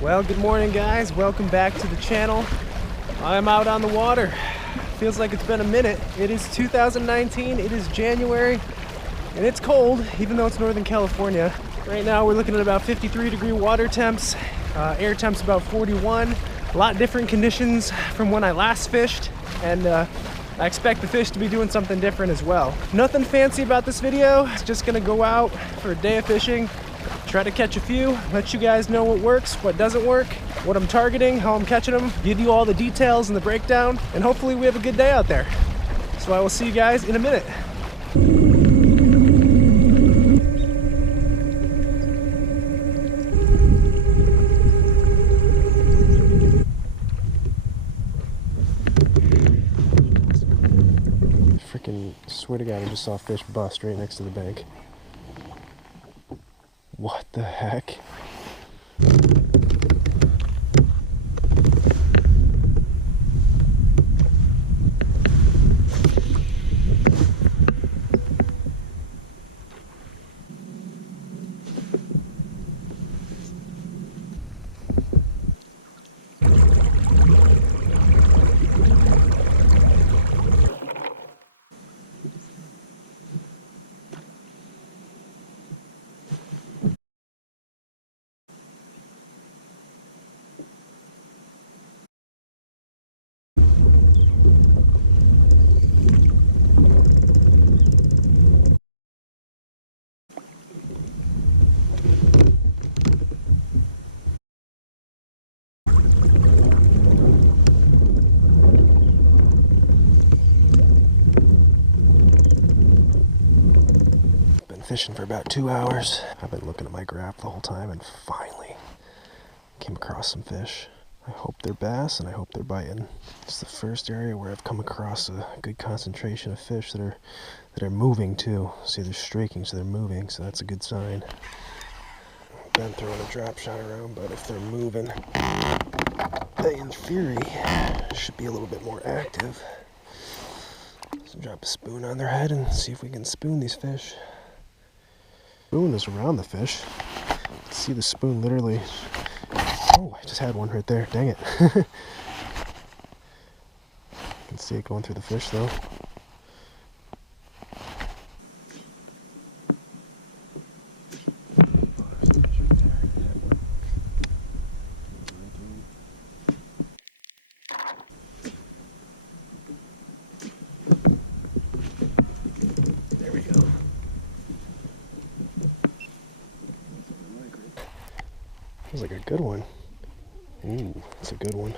Well, good morning guys, welcome back to the channel. I'm out on the water. Feels like it's been a minute. It is 2019, it is January, and it's cold, even though it's Northern California. Right now we're looking at about 53-degree water temps, air temps about 41. A lot different conditions from when I last fished, and I expect the fish to be doing something different as well. Nothing fancy about this video, it's just gonna go out for a day of fishing, try to catch a few, let you guys know what works, what doesn't work, what I'm targeting, how I'm catching them, give you all the details and the breakdown, and hopefully we have a good day out there. So I will see you guys in a minute. Freaking swear to God, I just saw a fish bust right next to the bank. What the heck? Fishing for about 2 hours. I've been looking at my graph the whole time and finally came across some fish. I hope they're bass and I hope they're biting. It's the first area where I've come across a good concentration of fish that are moving too. See, they're streaking, so they're moving, so that's a good sign. I've been throwing a drop shot around, but if they're moving, they in theory should be a little bit more active. So drop a spoon on their head and see if we can spoon these fish. Spoon is around the fish. See the spoon literally. Oh, I just had one right there. Dang it. You can see it going through the fish though. Feels like a good one. Ooh, it's a good one.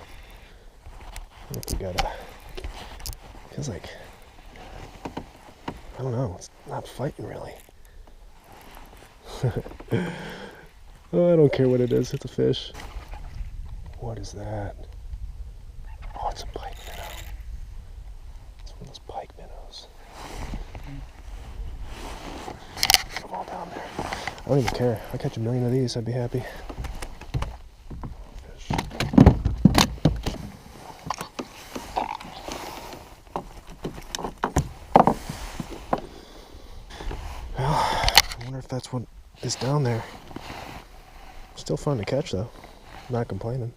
I think we got a... Feels like... I don't know, it's not fighting really. Oh, I don't care what it is, it's a fish. What is that? Oh, it's a pike minnow. It's one of those pike minnows. Put them all down there. I don't even care. If I catch a million of these, I'd be happy. If that's what is down there. Still fun to catch though. Not complaining.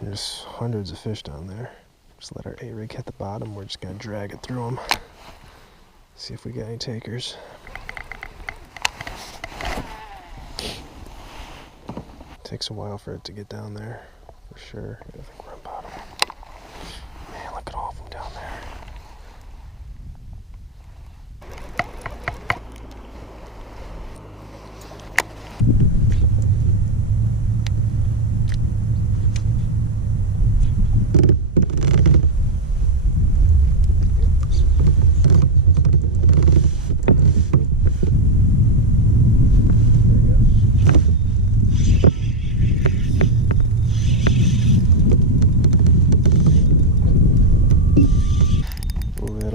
There's hundreds of fish down there. Just let our A-rig hit the bottom. We're just gonna drag it through them. See if we got any takers. Takes a while for it to get down there. For sure. I think we're on bottom. Man, look at all of them down there.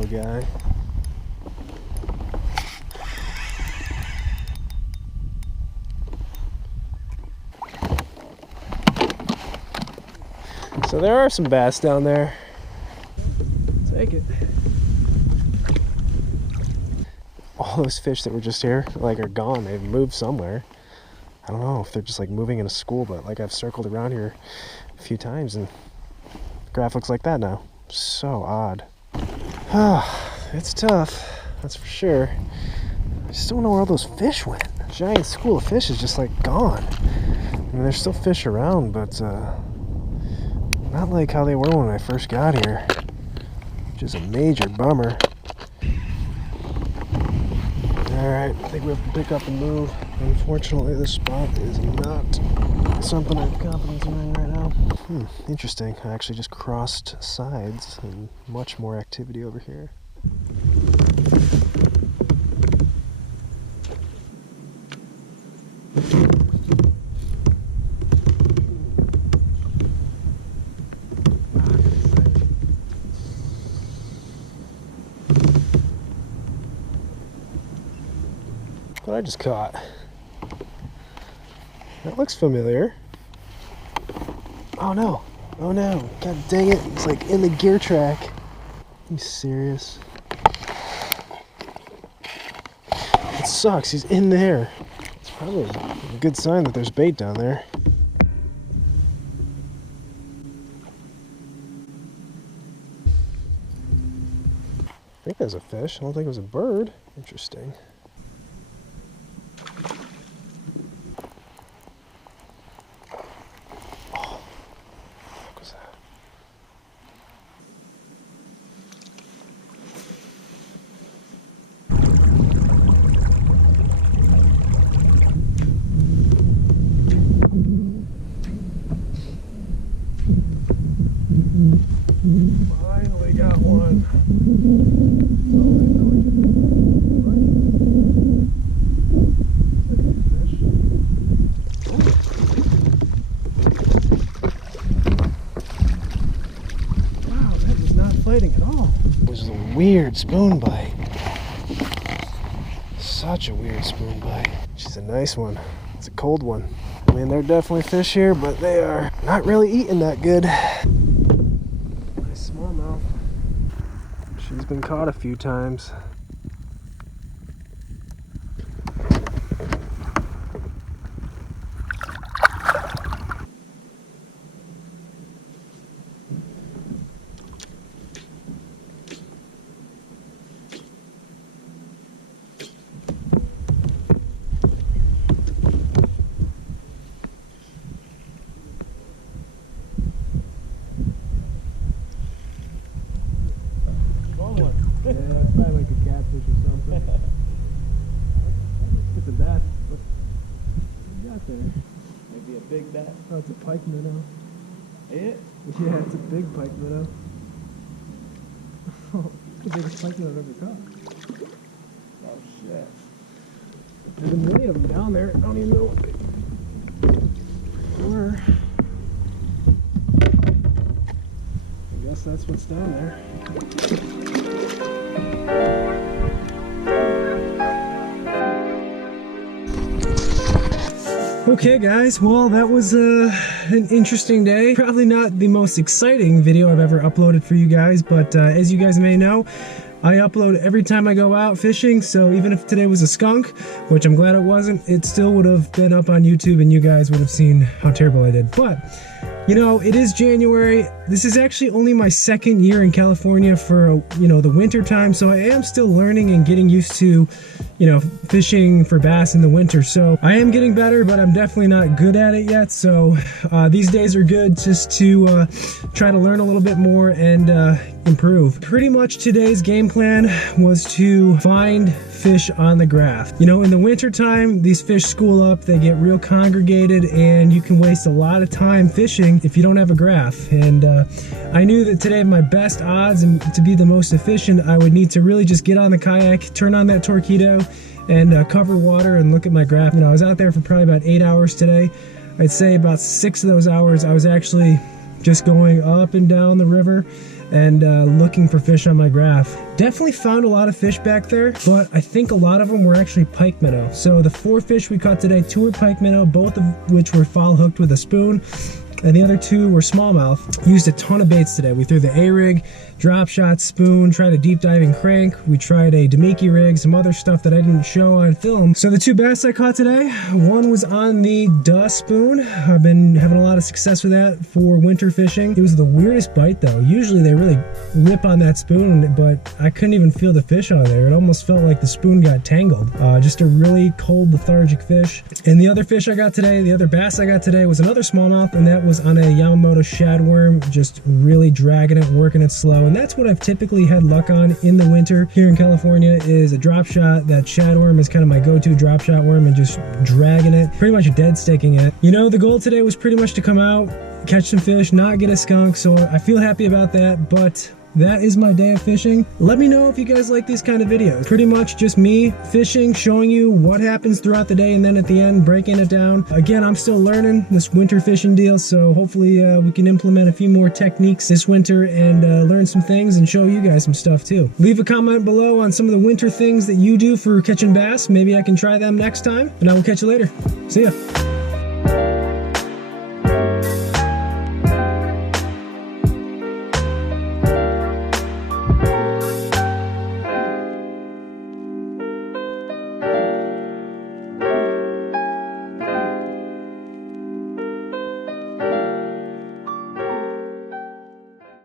Guy. So there are some bass down there. So take it. All those fish that were just here, like, are gone. They've moved somewhere. I don't know if they're just like moving in a school, but like I've circled around here a few times and the graph looks like that now. So odd. It's tough, that's for sure. I just don't know where all those fish went. A giant school of fish is just like gone. I mean, there's still fish around, but not like how they were when I first got here, which is a major bummer. Alright, I think we have to pick up and move. Unfortunately, this spot is not something I have confidence in right now. Interesting. I actually just crossed sides and much more activity over here. What I just caught. That looks familiar. Oh no. Oh no. God dang it. It's like in the gear track. Are you serious? It sucks. He's in there. It's probably a good sign that there's bait down there. I think there's a fish. I don't think it was a bird. Interesting. Finally got one. Wow, that was not fighting at all. It was a weird spoon bite. Such a weird spoon bite. She's a nice one. It's a cold one. I mean, there are definitely fish here, but they are not really eating that good. Smallmouth. She's been caught a few times. Yeah, it's probably like a catfish or something. It's a bass. What you got there? Maybe a big bass. Oh, it's a pike minnow. It? Yeah, it's a big pike minnow. Oh, it's the biggest pike minnow I've ever caught. Oh shit. There's a million of them down there. I don't even know what they were. I guess that's what's down there. Okay guys, well that was an interesting day. Probably not the most exciting video I've ever uploaded for you guys, but as you guys may know, I upload every time I go out fishing, so even if today was a skunk, which I'm glad it wasn't, it still would have been up on YouTube and you guys would have seen how terrible I did. But you know, it is January. This is actually only my second year in California for, you know, the winter time, so I am still learning and getting used to, you know, fishing for bass in the winter. So I am getting better, but I'm definitely not good at it yet. So these days are good just to try to learn a little bit more and improve. Pretty much today's game plan was to find fish on the graph. You know, in the winter time, these fish school up, they get real congregated, and you can waste a lot of time fishing if you don't have a graph. And I knew that today my best odds and to be the most efficient, I would need to really just get on the kayak, turn on that torpedo, and cover water and look at my graph. You know, I was out there for probably about 8 hours today. I'd say about 6 of those hours I was actually just going up and down the river and looking for fish on my graph. Definitely found a lot of fish back there, but I think a lot of them were actually pike minnow. So the 4 fish we caught today, 2 were pike minnow, both of which were foul hooked with a spoon. and the other 2 were smallmouth. Used a ton of baits today. We threw the A-rig, drop shot, spoon, tried a deep diving crank. We tried a Damiki rig, some other stuff that I didn't show on film. So the 2 bass I caught today, one was on the Duh spoon. I've been having a lot of success with that for winter fishing. It was the weirdest bite though. Usually they really rip on that spoon, but I couldn't even feel the fish out of there. It almost felt like the spoon got tangled. Just a really cold, lethargic fish. And the other fish I got today, the other bass I got today was another smallmouth, and that was on a Yamamoto shadworm, just really dragging it, working it slow. And that's what I've typically had luck on in the winter here in California, is a drop shot. That shadworm is kind of my go-to drop shot worm, and just dragging it, pretty much dead sticking it. You know, the goal today was pretty much to come out, catch some fish, not get a skunk, so I feel happy about that. But that is my day of fishing. Let me know if you guys like these kind of videos. Pretty much just me fishing, showing you what happens throughout the day, and then at the end breaking it down. Again, I'm still learning this winter fishing deal, so hopefully we can implement a few more techniques this winter and learn some things and show you guys some stuff too. Leave a comment below on some of the winter things that you do for catching bass. Maybe I can try them next time, and I will catch you later. See ya.